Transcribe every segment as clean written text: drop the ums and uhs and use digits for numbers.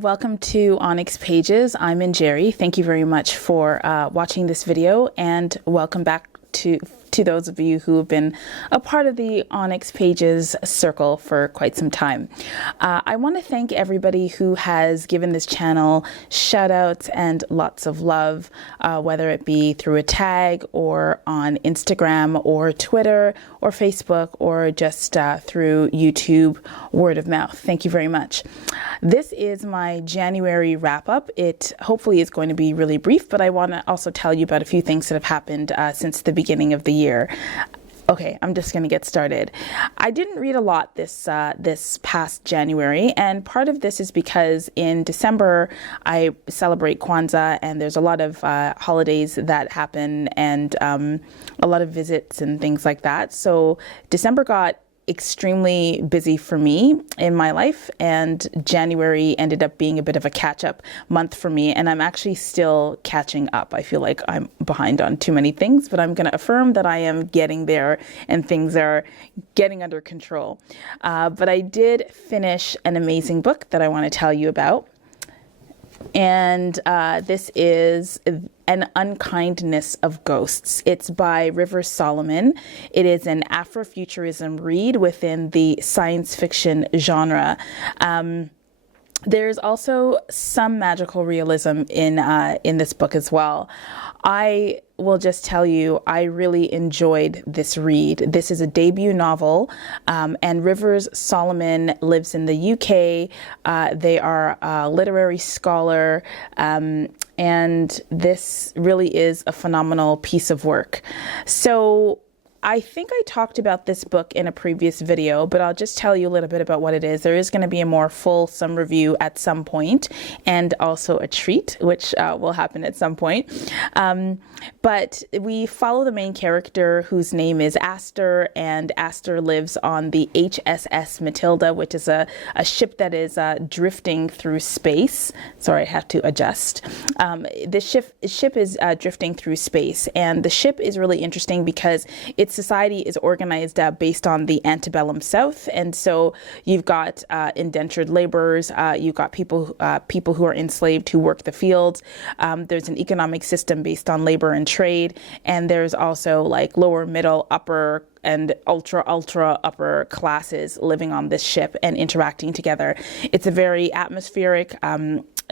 everyone, welcome to ONYX Pages. I'm in Jerry. Thank you very much for watching this video, and welcome back to those of you who have been a part of the ONYX Pages circle for quite some time. I want to thank everybody who has given this channel shout outs and lots of love, whether it be through a tag or on Instagram or Twitter or Facebook or just through YouTube word of mouth. Thank you very much. This is my January wrap up. It hopefully is going to be really brief, but I want to also tell you about a few things that have happened since the beginning of the year. Okay, I'm just going to get started. I didn't read a lot this past January, and part of this is because in December I celebrate Kwanzaa, and there's a lot of holidays that happen and a lot of visits and things like that. So December got extremely busy for me in my life, and January ended up being a bit of a catch-up month for me, and I'm actually still catching up. I feel like I'm behind on too many things, but I'm going to affirm that I am getting there and things are getting under control. But I did finish an amazing book that I want to tell you about, and this is An Unkindness of Ghosts. It's by Ivor Hartmaan. It is an Afrofuturism read within the science fiction genre. There's also some magical realism in this book as well. I will just tell you, I really enjoyed this read. This is a debut novel, and Ivor Hartmaan lives in the UK. They are a literary scholar, and this really is a phenomenal piece of work. So I think I talked about this book in a previous video, but I'll just tell you a little bit about what it is. There is going to be a more fulsome review at some point, and also a treat, which will happen at some point. But we follow the main character, whose name is Aster, and Aster lives on the HSS Matilda, which is a ship that is drifting through space. Sorry, I have to adjust. The ship is drifting through space, and the ship is really interesting because its society is organized based on the antebellum South, and so you've got indentured laborers, you've got people who are enslaved who work the fields. There's an economic system based on labor and trade, and there's also like lower, middle, upper, and ultra upper classes living on this ship and interacting together. It's a very atmospheric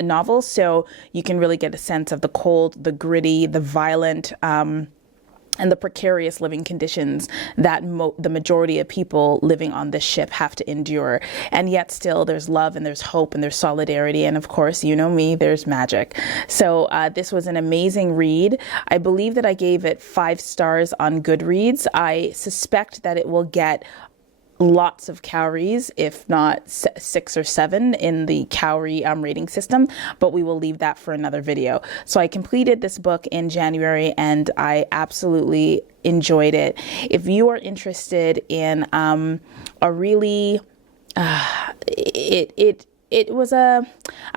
novel, so you can really get a sense of the cold, the gritty, the violent, and the precarious living conditions that the majority of people living on this ship have to endure. And yet still there's love and there's hope and there's solidarity. And of course, you know me, there's magic. So this was an amazing read. I believe that I gave it 5 stars on Goodreads. I suspect that it will get lots of cowries, if not 6 or 7 in the cowrie rating system, but we will leave that for another video. So I completed this book in January, and I absolutely enjoyed it. If you are interested in a really it was I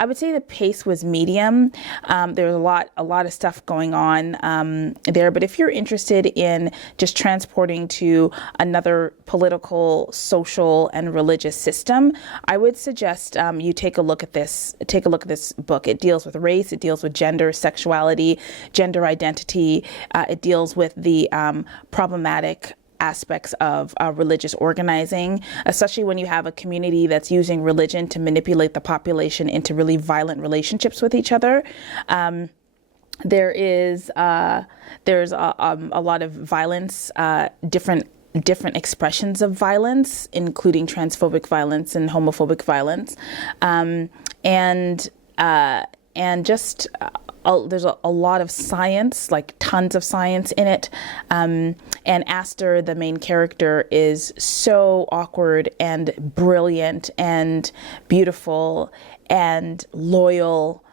would say the pace was medium. There was a lot of stuff going on there, but if you're interested in just transporting to another political, social, and religious system, I would suggest you take a look at this. Take a look at this book. It deals with race, it deals with gender, sexuality, gender identity. It deals with the problematic aspects of religious organizing, especially when you have a community that's using religion to manipulate the population into really violent relationships with each other. There's a lot of violence, different expressions of violence, including transphobic violence and homophobic violence, and just there's a lot of science, like tons of science in it. And Aster, the main character, is so awkward and brilliant and beautiful and loyal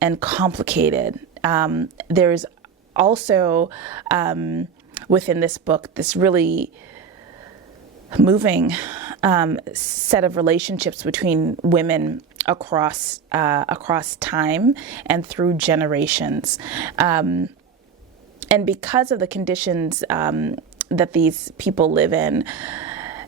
and complicated. There's also within this book this really moving set of relationships between women across time and through generations, and because of the conditions that these people live in,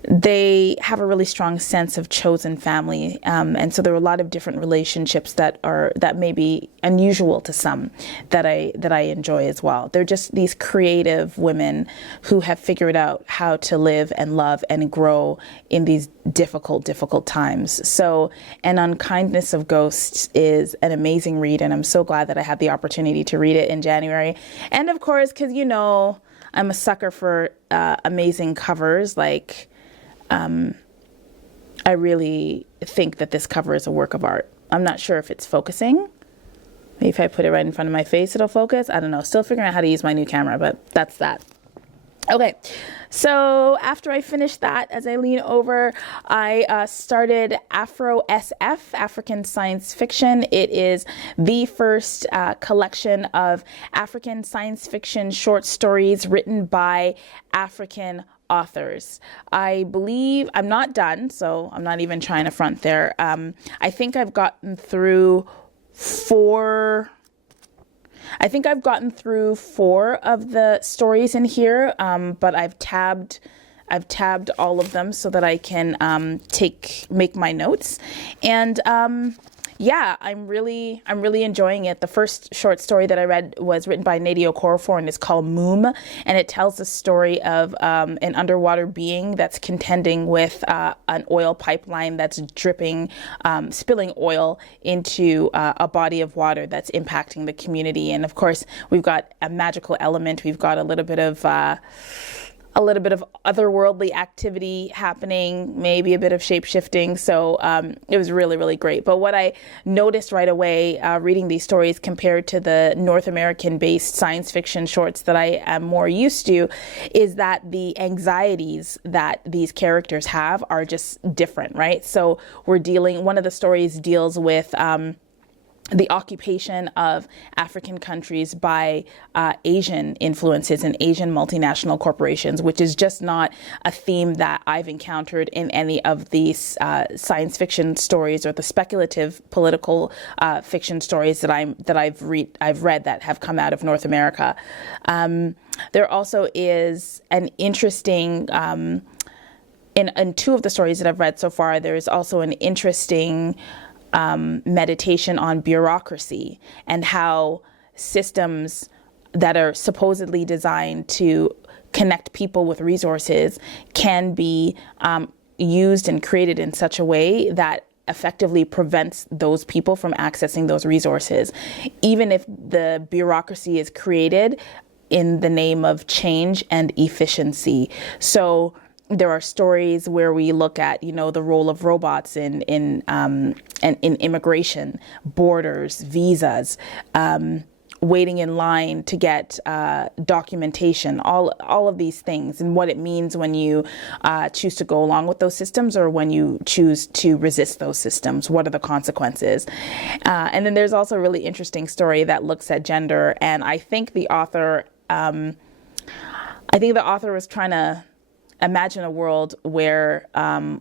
they have a really strong sense of chosen family, and so there are a lot of different relationships that may be unusual to some that I enjoy as well. They're just these creative women who have figured out how to live and love and grow in these difficult times. So, and Unkindness of Ghosts is an amazing read, and I'm so glad that I had the opportunity to read it in January. And of course, because I'm a sucker for amazing covers. Like, I really think that this cover is a work of art. I'm not sure if it's focusing. Maybe if I put it right in front of my face, it'll focus. I don't know. Still figuring out how to use my new camera, but that's that. Okay, so after I finished that, as I lean over, I started Afro SF, African Science Fiction. It is the first collection of African science fiction short stories written by African authors. I believe I'm not done, so I'm not even trying to front there. I think I've gotten through four of the stories in here, but I've tabbed all of them so that I can make my notes. And yeah, I'm really enjoying it. The first short story that I read was written by Nadia Okorafor and is called Moom, and it tells the story of an underwater being that's contending with an oil pipeline that's spilling oil into a body of water that's impacting the community. And of course, we've got a magical element. We've got a little bit of otherworldly activity happening, maybe a bit of shape-shifting. So it was really, really great. But what I noticed right away reading these stories compared to the North American-based science fiction shorts that I am more used to is that the anxieties that these characters have are just different, right? So one of the stories deals with the occupation of African countries by Asian influences and Asian multinational corporations, which is just not a theme that I've encountered in any of these science fiction stories or the speculative political fiction stories that I've read that have come out of North America. There also is an interesting in two of the stories that I've read so far. There is also an interesting meditation on bureaucracy and how systems that are supposedly designed to connect people with resources can be used and created in such a way that effectively prevents those people from accessing those resources, even if the bureaucracy is created in the name of change and efficiency. So there are stories where we look at, the role of robots in immigration, borders, visas, waiting in line to get documentation, all of these things, and what it means when you choose to go along with those systems or when you choose to resist those systems. What are the consequences? And then there's also a really interesting story that looks at gender, and I think the author was trying to imagine a world where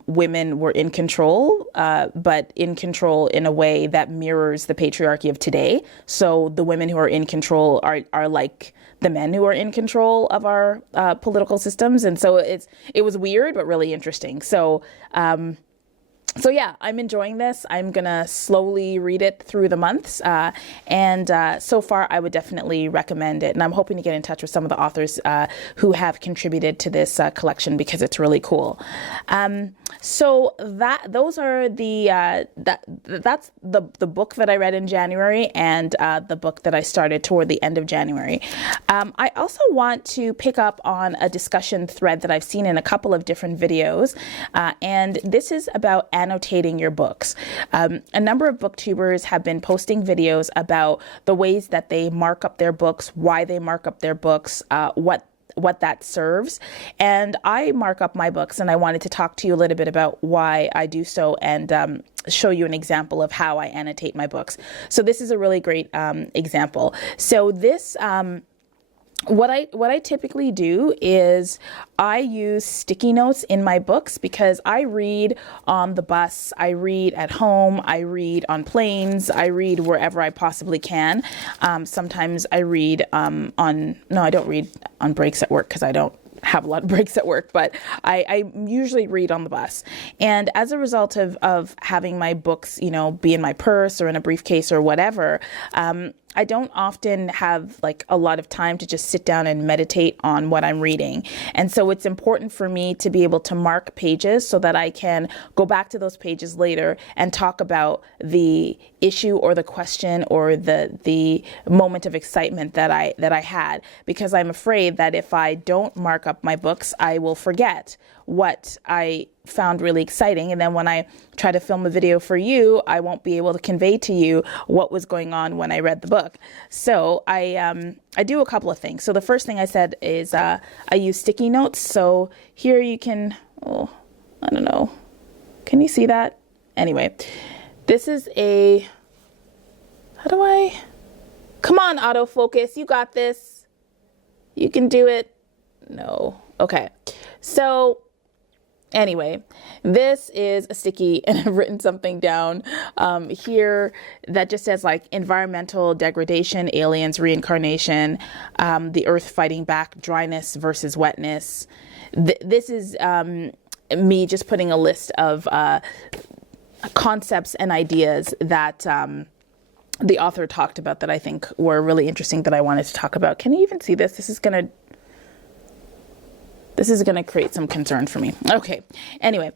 women were in control, but in control in a way that mirrors the patriarchy of today. So the women who are in control are like the men who are in control of our political systems. And so it was weird, but really interesting. So yeah, I'm enjoying this. I'm going to slowly read it through the months. And so far, I would definitely recommend it. And I'm hoping to get in touch with some of the authors who have contributed to this collection because it's really cool. So that's the book that I read in January and the book that I started toward the end of January. I also want to pick up on a discussion thread that I've seen in a couple of different videos. And this is about annotating your books. A number of booktubers have been posting videos about the ways that they mark up their books, why they mark up their books, what that serves. And I mark up my books, and I wanted to talk to you a little bit about why I do so and show you an example of how I annotate my books. So this is a really great example. So this what I typically do is I use sticky notes in my books because I read on the bus, I read at home, I read on planes, I read wherever I possibly can. Sometimes I read I don't read on breaks at work because I don't have a lot of breaks at work, but I usually read on the bus. And as a result of having my books, you know, be in my purse or in a briefcase or whatever, I don't often have like a lot of time to just sit down and meditate on what I'm reading. And so it's important for me to be able to mark pages so that I can go back to those pages later and talk about the issue or the question or the moment of excitement that I had, because I'm afraid that if I don't mark up my books, I will forget what I found really exciting. And then when I try to film a video for you, I won't be able to convey to you what was going on when I read the book. So I do a couple of things. So the first thing I said is I use sticky notes. So here you can, oh, I don't know. Can you see that? Anyway, this is a, come on, autofocus. You got this. You can do it. No. Okay. So anyway, this is a sticky, and I've written something down here that just says like environmental degradation, aliens, reincarnation, the earth fighting back, dryness versus wetness. This is me just putting a list of concepts and ideas that the author talked about that I think were really interesting that I wanted to talk about. Can you even see this? This is going to create some concern for me. Okay. Anyway,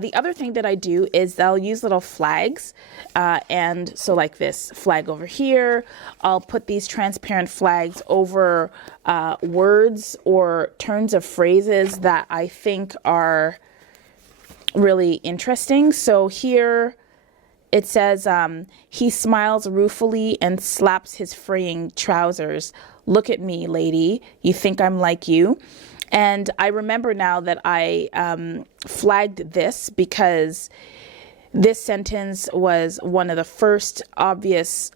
the other thing that I do is I'll use little flags. And so like this flag over here, I'll put these transparent flags over words or turns of phrases that I think are really interesting. So here it says, he smiles ruefully and slaps his fraying trousers. Look at me, lady. You think I'm like you? And I remember now that I flagged this because this sentence was one of the first obvious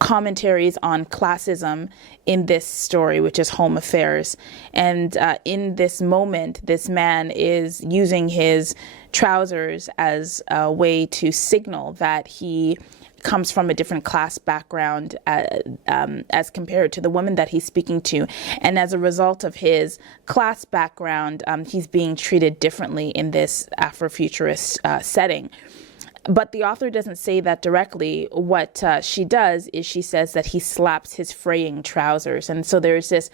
commentaries on classism in this story, which is Home Affairs. And in this moment, this man is using his trousers as a way to signal that he comes from a different class background as compared to the woman that he's speaking to. And as a result of his class background, he's being treated differently in this Afrofuturist setting. But the author doesn't say that directly. What she does is she says that he slaps his fraying trousers. And so there's this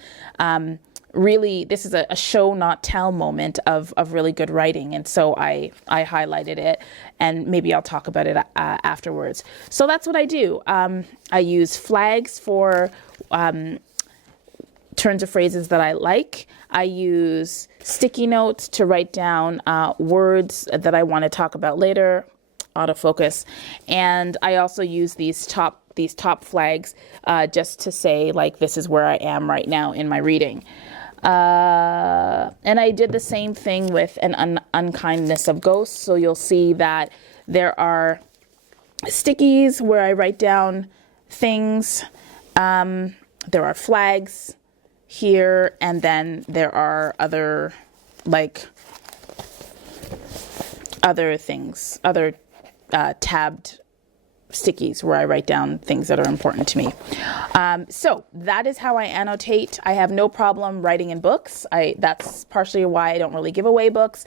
really, this is a show not tell moment of really good writing. And so I highlighted it, and maybe I'll talk about it afterwards. So that's what I do. I use flags for turns of phrases that I like. I use sticky notes to write down words that I want to talk about later, autofocus. And I also use these top flags just to say, like, this is where I am right now in my reading. And I did the same thing with an Unkindness of Ghosts. So you'll see that there are stickies where I write down things. There are flags here, and then there are other things, other tabbed stickies where I write down things that are important to me. So that is how I annotate. I have no problem writing in books. That's partially why I don't really give away books,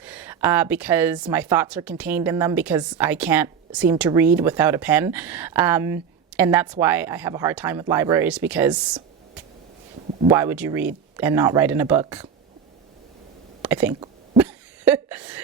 because my thoughts are contained in them, because I can't seem to read without a pen. And that's why I have a hard time with libraries, because why would you read and not write in a book? I think.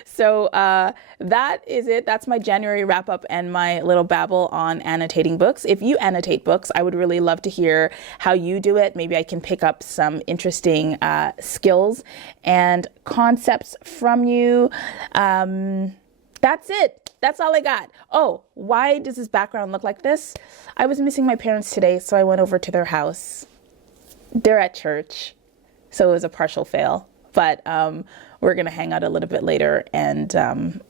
So that is it. That's my January wrap up and my little babble on annotating books. If you annotate books, I would really love to hear how you do it. Maybe I can pick up some interesting skills and concepts from you. That's it. That's all I got. Oh, why does this background look like this? I was missing my parents today, so I went over to their house. They're at church, so it was a partial fail. But we're going to hang out a little bit later, and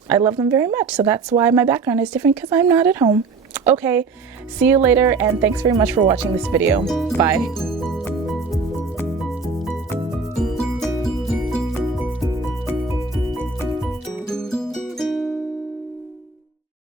I love them very much. So that's why my background is different, because I'm not at home. Okay, see you later, and thanks very much for watching this video. Bye.